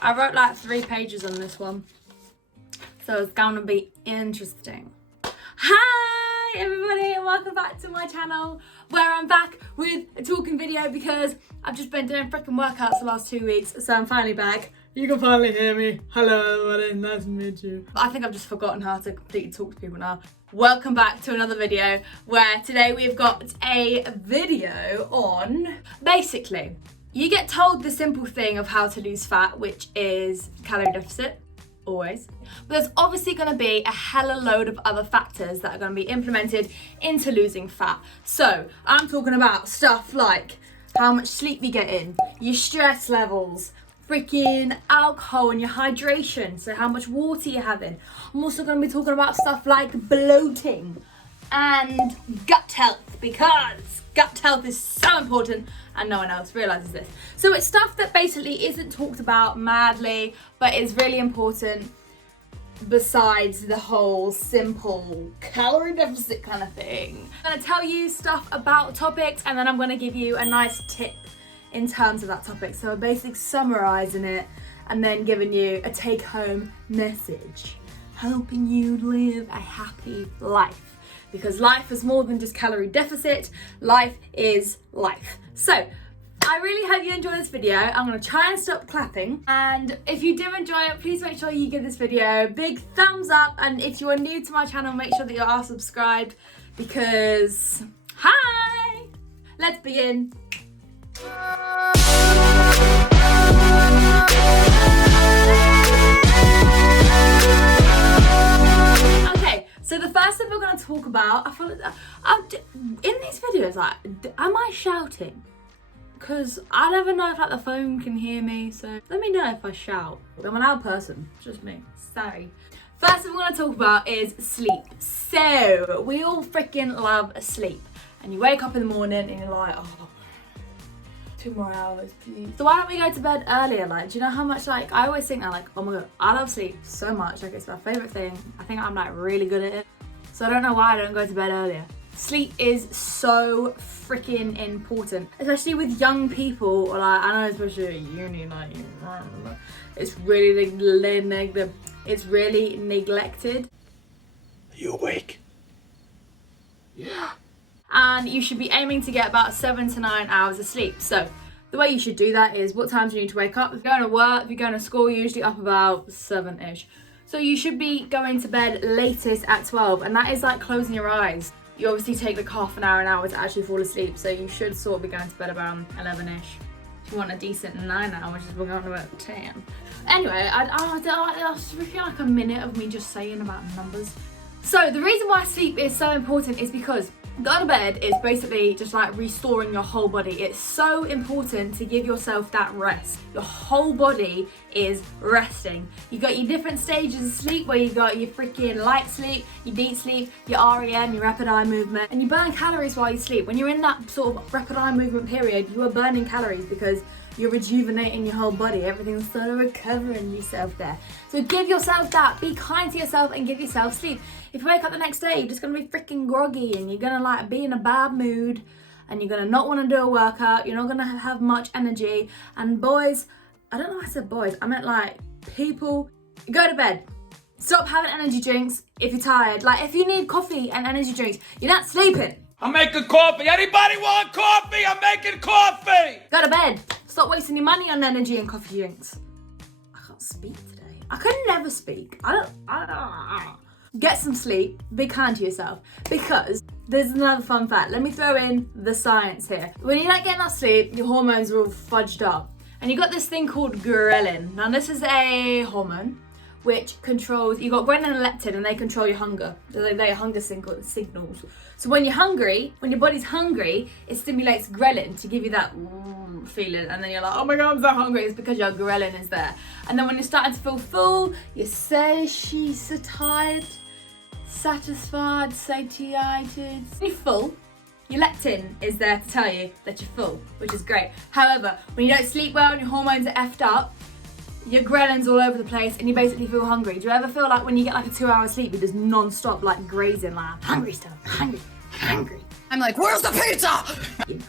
I wrote like 3 pages on this one, so it's gonna be interesting. Hi everybody and welcome back to my channel, where I'm back with a talking video because I've just been doing freaking workouts the last 2 weeks, so I'm finally back. You can finally hear me. Hello everybody, nice to meet you. But I think I've just forgotten how to completely talk to people now. Welcome back to another video where today we've got a video on, basically, you get told the simple thing of how to lose fat, which is calorie deficit, always. But there's obviously going to be a hella load of other factors that are going to be implemented into losing fat. So I'm talking about stuff like how much sleep you get in, your stress levels, freaking alcohol and your hydration, so how much water you're having. I'm also going to be talking about stuff like bloating and gut health, because gut health is so important and no one else realizes this. So it's stuff that basically isn't talked about madly, but is really important besides the whole simple calorie deficit kind of thing. I'm going to tell you stuff about topics and then I'm going to give you a nice tip in terms of that topic. So I'm basically summarizing it and then giving you a take-home message, helping you live a happy life. Because life is more than just calorie deficit, life is life. So, I really hope you enjoy this video. I'm gonna try and stop clapping. And if you do enjoy it, please make sure you give this video a big thumbs up. And if you are new to my channel, make sure that you are subscribed because, hi! Let's begin. So the first thing we're going to talk about, I feel like in these videos, like, am I shouting? Because I never know if like the phone can hear me, so let me know if I shout. I'm a loud person, it's just me, sorry. First thing we're going to talk about is sleep. So, we all freaking love sleep. And you wake up in the morning and you're like, oh, 2 more hours, please. So why don't we go to bed earlier? Like, do you know how much, like, I always think that, like, oh my god, I love sleep so much. Like, it's my favorite thing. I think I'm, like, really good at it. So I don't know why I don't go to bed earlier. Sleep is so freaking important, especially with young people. Or like, I know, especially at uni, like, it's really neglected. Are you awake? Yeah. And you should be aiming to get about 7 to 9 hours of sleep. So the way you should do that is what times you need to wake up. If you're going to work, if you're going to school, you're usually up about 7-ish. So you should be going to bed latest at 12, and that is like closing your eyes. You obviously take like half an hour to actually fall asleep, so you should sort of be going to bed around 11-ish. If you want a decent 9 hours, we're going to about 10. Anyway, I feel like a minute of me just saying about numbers. So the reason why sleep is so important is because going to bed is basically just like restoring your whole body. It's so important to give yourself that rest. Your whole body is resting. You got your different stages of sleep, where you got your freaking light sleep, your deep sleep, your REM, your rapid eye movement, and you burn calories while you sleep. When you're in that sort of rapid eye movement period, you are burning calories because you're rejuvenating your whole body. Everything's sort of recovering yourself there. So give yourself that. Be kind to yourself and give yourself sleep. If you wake up the next day, you're just gonna be freaking groggy and you're gonna like be in a bad mood and you're gonna not wanna do a workout. You're not gonna have much energy. And boys, I don't know why I said boys. I meant like people, go to bed. Stop having energy drinks if you're tired. Like if you need coffee and energy drinks, you're not sleeping. I'm making coffee. Anybody want coffee? I'm making coffee. Go to bed. Stop wasting your money on energy and coffee drinks. I can't speak today. I could never speak. I don't. Get some sleep. Be kind to yourself. Because there's another fun fact. Let me throw in the science here. When you're not getting enough sleep, your hormones are all fudged up. And you got this thing called ghrelin. Now this is a hormone which controls, you got ghrelin and leptin, and they control your hunger. They're hunger signals. So when you're hungry, when your body's hungry, it stimulates ghrelin to give you that feeling, and then you're like, oh my god, I'm so hungry. It's because your ghrelin is there. And then when you're starting to feel full, you're satiated, satisfied, satiated. When you're full, your leptin is there to tell you that you're full, which is great. However, when you don't sleep well and your hormones are effed up, your ghrelin's all over the place and you basically feel hungry. Do you ever feel like when you get like a 2-hour sleep, you're just non-stop like grazing, like I'm hungry still, hungry. I'm like, where's the pizza?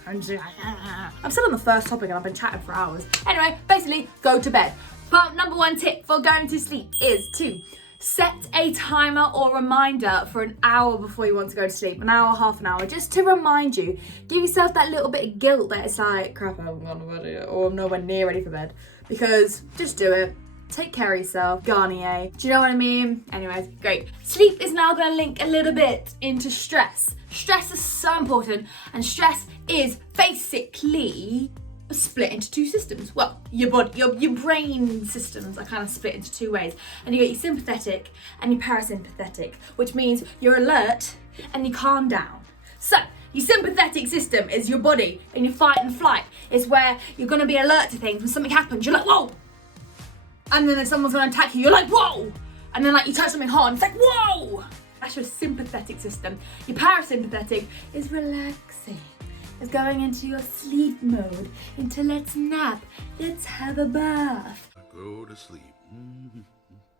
I'm still on the first topic and I've been chatting for hours. Anyway, basically, go to bed. But number one tip for going to sleep is to set a timer or reminder for an hour before you want to go to sleep. An hour, half an hour, just to remind you. Give yourself that little bit of guilt that it's like, crap, I haven't gone to bed yet, or I'm nowhere near ready for bed. Because just do it. Take care of yourself. Garnier. Do you know what I mean? Anyways, great. Sleep is now going to link a little bit into stress. Stress is so important, and stress is basically split into two systems. Well, your body, your brain systems are kind of split into two ways. And you get your sympathetic and your parasympathetic, which means you're alert and you calm down. So, your sympathetic system is your body, and your fight and flight is where you're going to be alert to things. When something happens, you're like, whoa! And then if someone's going to attack you, you're like, whoa! And then like you touch something hard, and it's like, whoa! That's your sympathetic system. Your parasympathetic is relaxing. It's going into your sleep mode, into let's nap, let's have a bath. Go to sleep.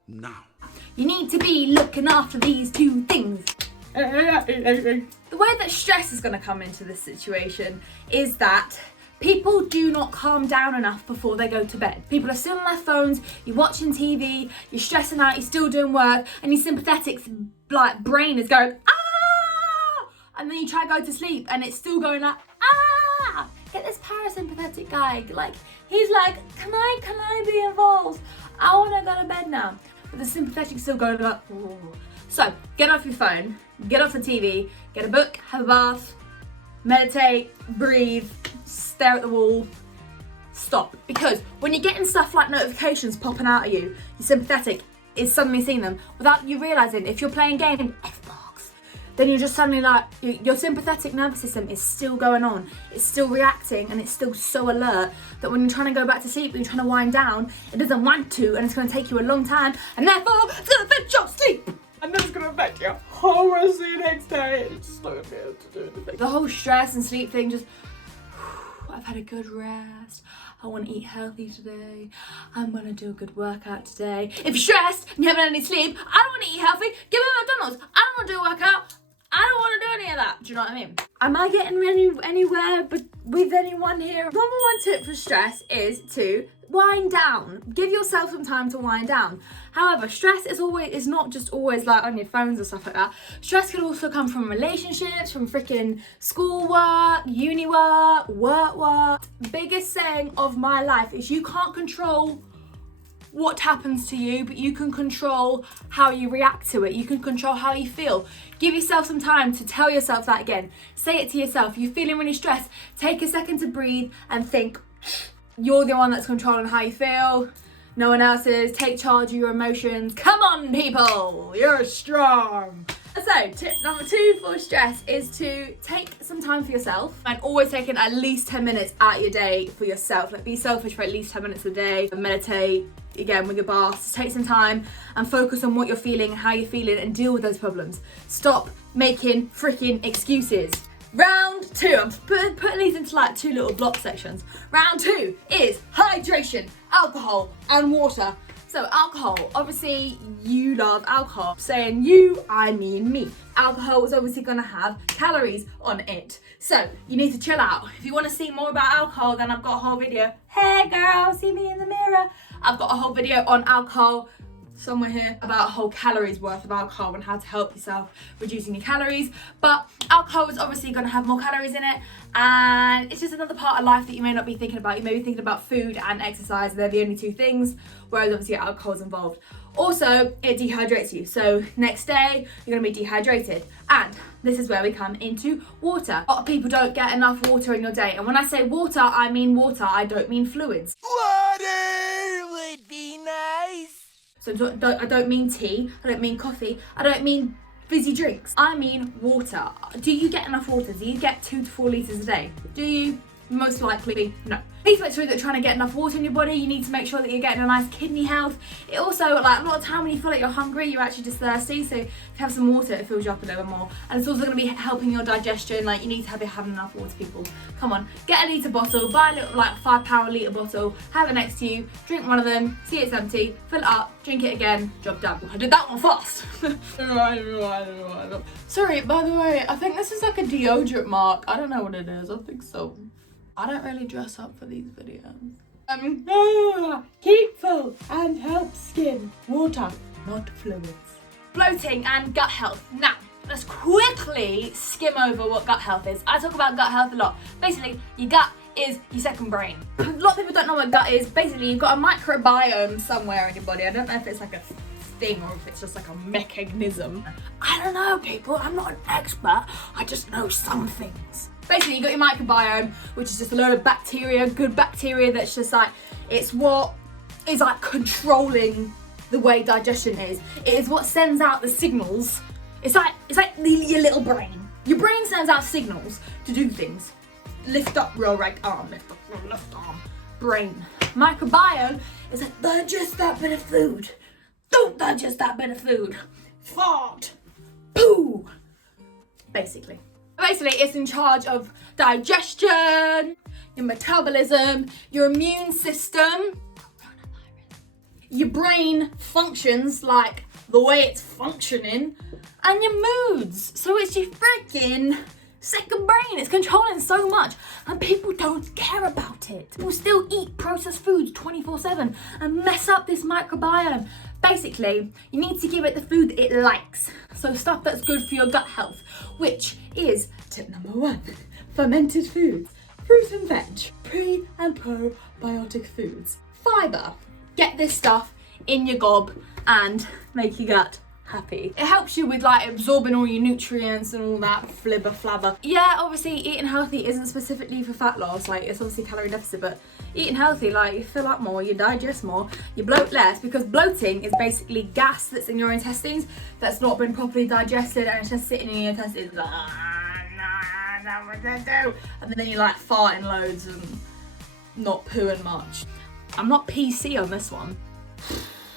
Now. You need to be looking after these two things. The way that stress is going to come into this situation is that people do not calm down enough before they go to bed. People are still on their phones, you're watching TV, you're stressing out, you're still doing work, and your sympathetic like brain is going, ah! And then you try to go to sleep and it's still going like, ah! Get this parasympathetic guy, like, he's like, can I be involved? I want to go to bed now. But the sympathetic's still going like, ooh. So, get off your phone, get off the TV, get a book, have a bath, meditate, breathe, stare at the wall, stop. Because when you're getting stuff like notifications popping out at you, your sympathetic is suddenly seeing them without you realising. If you're playing games, Xbox, then you're just suddenly like, your sympathetic nervous system is still going on, it's still reacting, and it's still so alert that when you're trying to go back to sleep, when you're trying to wind down, it doesn't want to, and it's going to take you a long time, and therefore it's going to affect your sleep. And then it's going to affect your whole rest of the next day. It's just not going to be able to do anything. The whole stress and sleep thing just, I've had a good rest. I want to eat healthy today. I'm going to do a good workout today. If you're stressed and you haven't had any sleep, I don't want to eat healthy. Give me McDonald's. I don't want to do a workout. I don't want to do any of that. Do you know what I mean? Am I getting anywhere but with anyone here? Number one tip for stress is to wind down. Give yourself some time to wind down. However, stress is not just always like on your phones and stuff like that. Stress can also come from relationships, from freaking schoolwork, uni work. Biggest saying of my life is you can't control what happens to you, but you can control how you react to it. You can control how you feel. Give yourself some time to tell yourself that again. Say it to yourself. You're feeling really stressed. Take a second to breathe and think, you're the one that's controlling how you feel. No one else is. Take charge of your emotions. Come on, people. You're strong. So, tip number 2 for stress is to take some time for yourself, and always taking at least 10 minutes out of your day for yourself. Like, be selfish for at least 10 minutes a day. Meditate, again, with your baths. Take some time and focus on what you're feeling, how you're feeling, and deal with those problems. Stop making freaking excuses. Round 2, I'm putting these into like 2 little block sections. Round 2 is hydration, alcohol, and water. So alcohol, obviously you love alcohol. Saying you, I mean me. Alcohol is obviously gonna have calories on it. So you need to chill out. If you wanna see more about alcohol, then I've got a whole video. Hey girl, see me in the mirror. I've got a whole video on alcohol somewhere here about a whole calories worth of alcohol and how to help yourself reducing your calories. But alcohol is obviously going to have more calories in it, and it's just another part of life that you may not be thinking about. You may be thinking about food and exercise, and they're the only 2 things, whereas obviously alcohol is involved. Also, it dehydrates you, so next day you're going to be dehydrated, and this is where we come into water. A lot of people don't get enough water in your day, and when I say water, I mean water, I don't mean fluids. Water would be nice. So I don't mean tea, I don't mean coffee, I don't mean fizzy drinks. I mean water. Do you get enough water? Do you get 2 to 4 litres a day? Do you? Most likely, no. Please make sure that you're trying to get enough water in your body. You need to make sure that you're getting a nice kidney health. It also, like, a lot of time when you feel like you're hungry, you're actually just thirsty. So if you have some water, it fills you up a little more. And it's also going to be helping your digestion. Like, you need to have enough water, people. Come on, get a litre bottle, buy a little, like, £5 litre bottle, have it next to you, drink one of them, see it's empty, fill it up, drink it again, job done. I did that one fast. Sorry, by the way, I think this is like a deodorant mark. I don't know what it is. I think so. I don't really dress up for these videos. Keep full. water, not fluids. Bloating and gut health. Now, let's quickly skim over what gut health is. I talk about gut health a lot. Basically, your gut is your second brain. A lot of people don't know what gut is. Basically, you've got a microbiome somewhere in your body. I don't know if it's like a thing or if it's just like a mechanism. I don't know, people. I'm not an expert. I just know some things. Basically, you got your microbiome, which is just a load of bacteria, good bacteria that's just like, it's what is like controlling the way digestion is. It is what sends out the signals. It's like your little brain. Your brain sends out signals to do things. Lift up your right arm, lift up your left arm. Brain. Microbiome is like, digest that bit of food. Don't digest that bit of food. Fart. Poo. Basically, it's in charge of digestion, your metabolism, your immune system. Your brain functions like the way it's functioning, and your moods. So it's your freaking second brain. It's controlling so much, and people don't care about it. People still eat processed foods 24/7 and mess up this microbiome. Basically, you need to give it the food that it likes. So stuff that's good for your gut health, which is tip number 1, fermented foods, fruit and veg, pre and probiotic foods, fiber. Get this stuff in your gob and make your gut happy. It helps you with like absorbing all your nutrients and all that flibber flabber. Yeah, obviously eating healthy isn't specifically for fat loss, like it's obviously calorie deficit, but eating healthy, like you fill up more, you digest more, you bloat less, because bloating is basically gas that's in your intestines that's not been properly digested and it's just sitting in your intestines like, and then you like farting loads and not pooing much. I'm not PC on this one.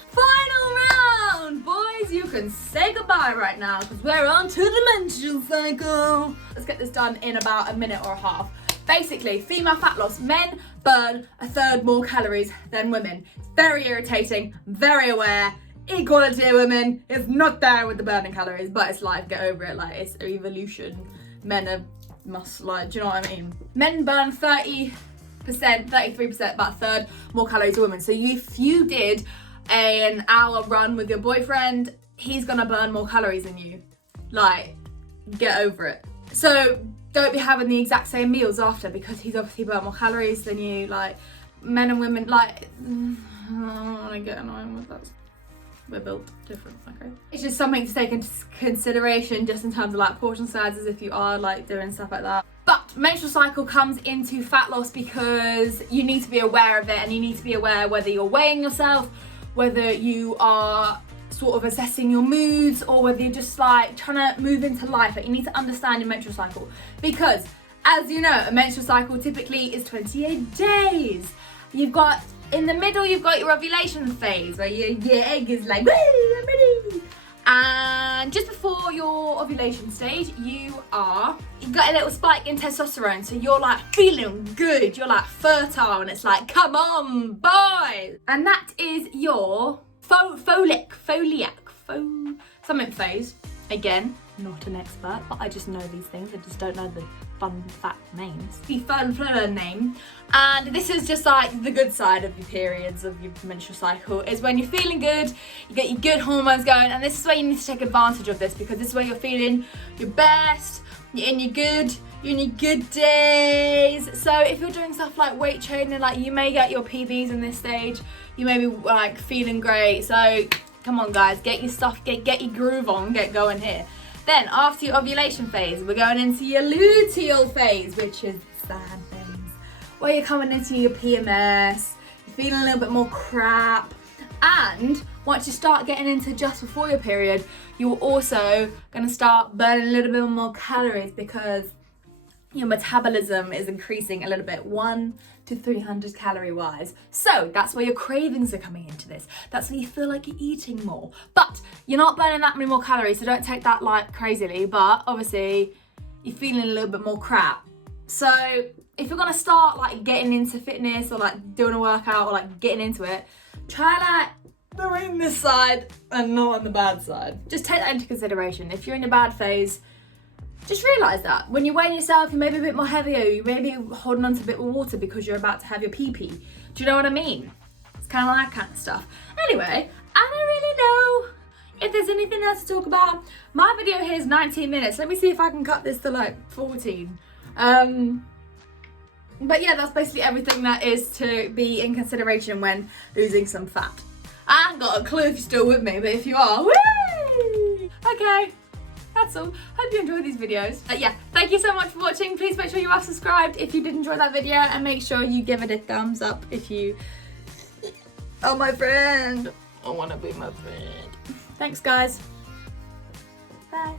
Final round! Boys, you can say goodbye right now because we're on to the menstrual cycle. Let's get this done in about a minute or a half. Basically, female fat loss. Men burn 1/3 more calories than women. It's very irritating, very aware. Equality of women is not there with the burning calories, but it's life, get over it, like it's evolution. Men are like, do you know what I mean? Men burn 33%, about 1/3 more calories than women. So if you did an hour run with your boyfriend, he's gonna burn more calories than you. Like, get over it. So don't be having the exact same meals after, because he's obviously burnt more calories than you. Like, men and women, like, I get annoying with that. We're built different, okay? It's just something to take into consideration just in terms of like portion sizes if you are like doing stuff like that. But menstrual cycle comes into fat loss because you need to be aware of it, and you need to be aware whether you're weighing yourself, whether you are sort of assessing your moods, or whether you're just like trying to move into life. Like, you need to understand your menstrual cycle, because as you know, a menstrual cycle typically is 28 days. You've got, in the middle, you've got your ovulation phase where your egg is like, woo, I'm ready. And just before your ovulation stage, you've got a little spike in testosterone. So you're like feeling good, you're like fertile, and it's like, come on, boys. And that is your folic something phase. Again, not an expert, but I just know these things. I just don't know the fun fact names. The fun name. And this is just like the good side of your periods, of your menstrual cycle, is when you're feeling good, you get your good hormones going, and this is where you need to take advantage of this, because this is where you're feeling your best, you're in your good days. So if you're doing stuff like weight training, like you may get your PBs in this stage, you may be like feeling great. So come on guys, get your stuff, get your groove on, get going here. Then after your ovulation phase, we're going into your luteal phase, which is the sad phase, where you're coming into your PMS, you're feeling a little bit more crap. And once you start getting into just before your period, you're also gonna start burning a little bit more calories, because your metabolism is increasing a little bit, 100 to 300 calorie wise. So that's where your cravings are coming into this. That's where you feel like you're eating more, but you're not burning that many more calories, so don't take that like crazily, but obviously you're feeling a little bit more crap. So if you're gonna start like getting into fitness, or like doing a workout, or like getting into it, try like doing this side and not on the bad side. Just take that into consideration. If you're in a bad phase, just realise that when you're weighing yourself, you may be a bit more heavier, you may be holding on to a bit more water because you're about to have your pee-pee. Do you know what I mean? It's kind of like that kind of stuff. Anyway, as don't really know if there's anything else to talk about. My video here is 19 minutes. Let me see if I can cut this to like 14. But yeah, that's basically everything that is to be in consideration when losing some fat. I ain't got a clue if you're still with me, but if you are, whee! Okay, that's all. Hope you enjoyed these videos. Yeah, thank you so much for watching. Please make sure you are subscribed if you did enjoy that video, and make sure you give it a thumbs up if you are my friend. I want to be my friend. Thanks, guys. Bye.